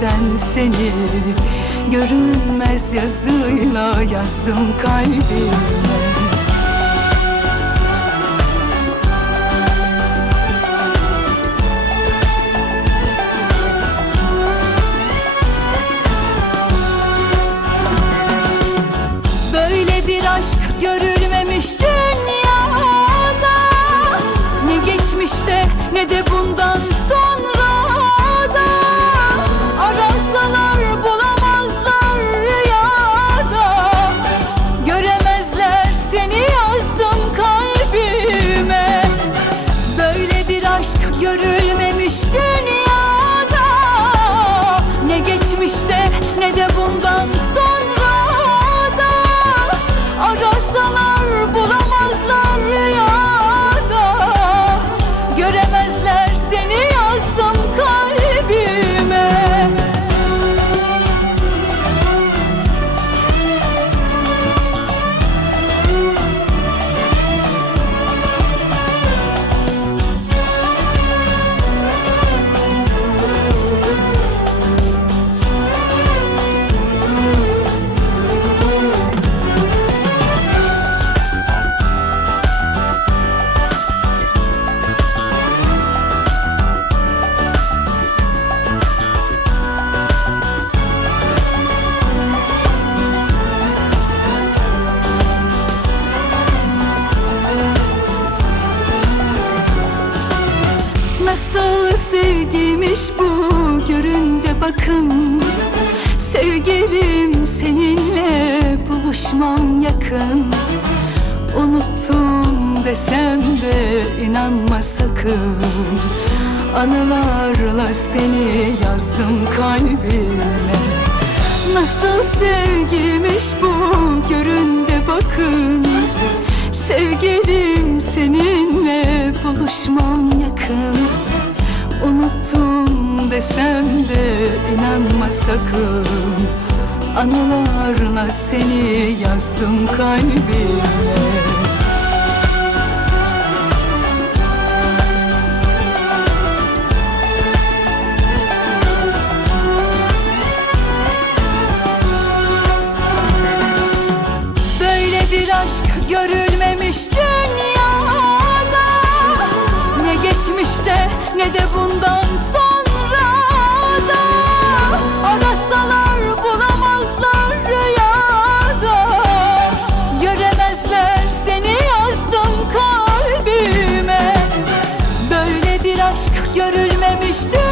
bilsen seni. Görünmez yazıyla yazdım kalbime. Böyle bir aşk görülmemiş Nasıl sevgiymiş bu görün de bakın. Sevgilim seninle buluşmam yakın. Unuttum desem de inanma sakın. Anılarla seni yazdım kalbime. Nasıl sevgiymiş bu görün de bakın. Sevgilim seninle buluşmam yakın Unuttum desem de inanma sakın. Anılarla seni yazdım kalbime. Böyle bir aşk görülmemiş ne de bundan sonra da arasalar bulamazlar rüyada göremezler seni yazdım kalbime böyle bir aşk görülmemişti.